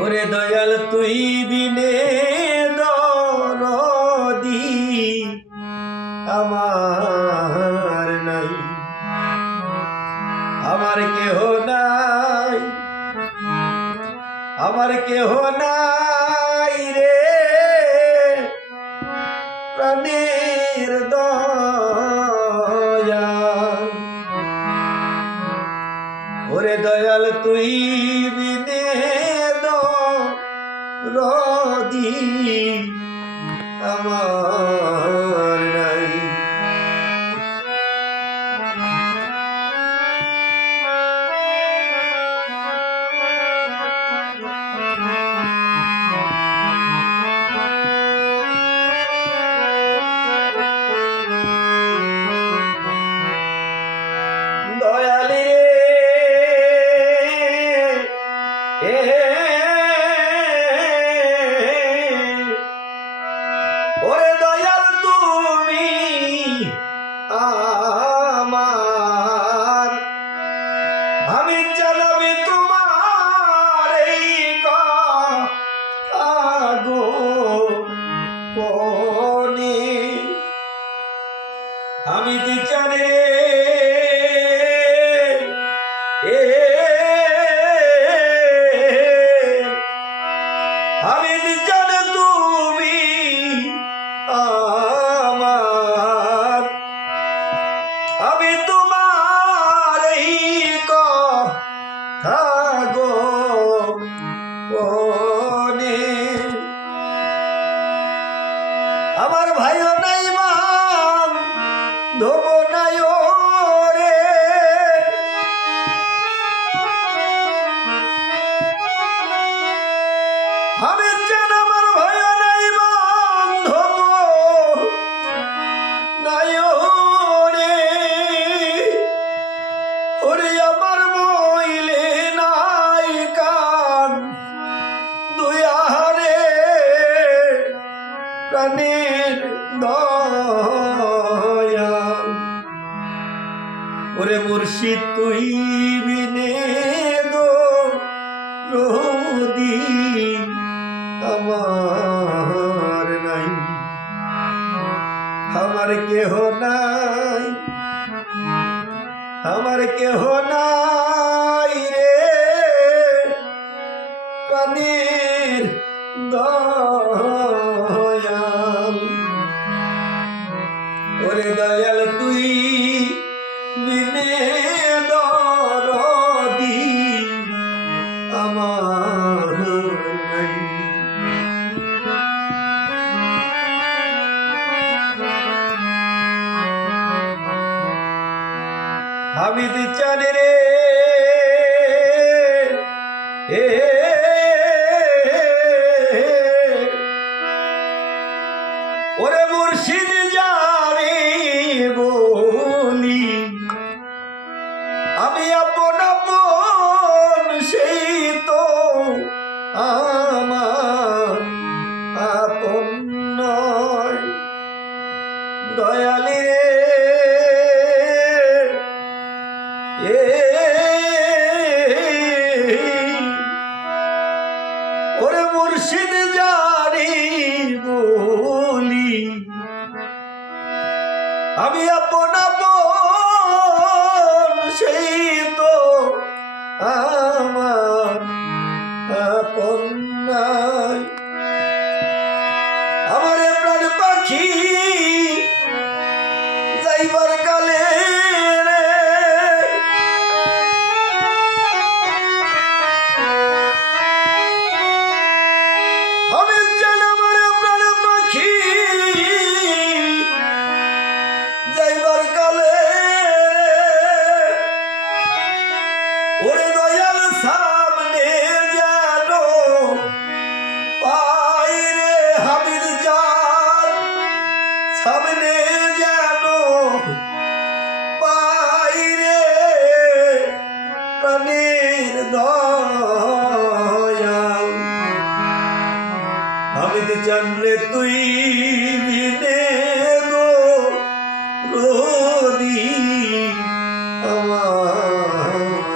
ওরে দয়াল, তুই বিনে দরদি আমার নাই। আমার কেহ নাই। আমার কেহ নাই রে। প্রাণের দয়া ওরে দয়াল তুই বিনে রদি আমার আমি বিচারে আমার ভাই নাই মাম ধোব নাই রে আমি প্রাণের দয়া। ওরে মুর্শিদ, তুই বিনে দো রোদি আমার নাই। আমার কেহ নাই, আমার কেহ নাই রে। প্রাণের দয়াল চান রে। ওরে মুর্শিদ আমি আপন আপন সেই তো আমার আপন নাই। আমার প্রাণ পাখি যাইবার সামনে যেন পাই রে প্রাণীর দয়াল। আমি তো জানলে তুই বিনে গো রোদি আমার।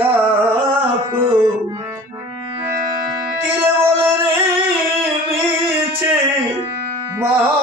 সাপো কিরে বলে রে মিছে? মায়া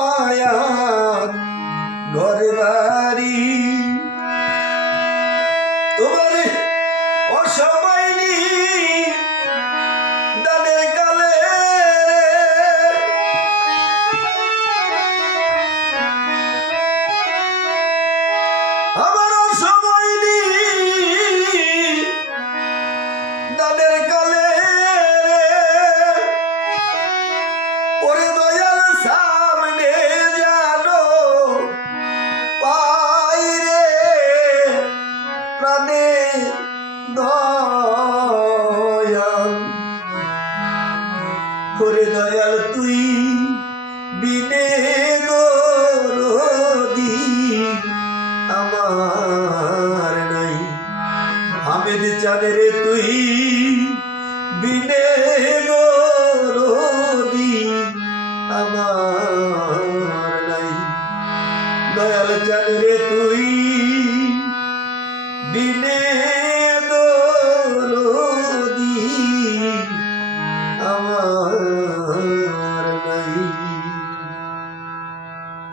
প্রাণে দয়াল। ওরে দয়াল, তুই বিনে আমার নাই। আমের চাঁদের তুই বিনে আমার নাই। দয়াল চাঁদরে তুই Dile.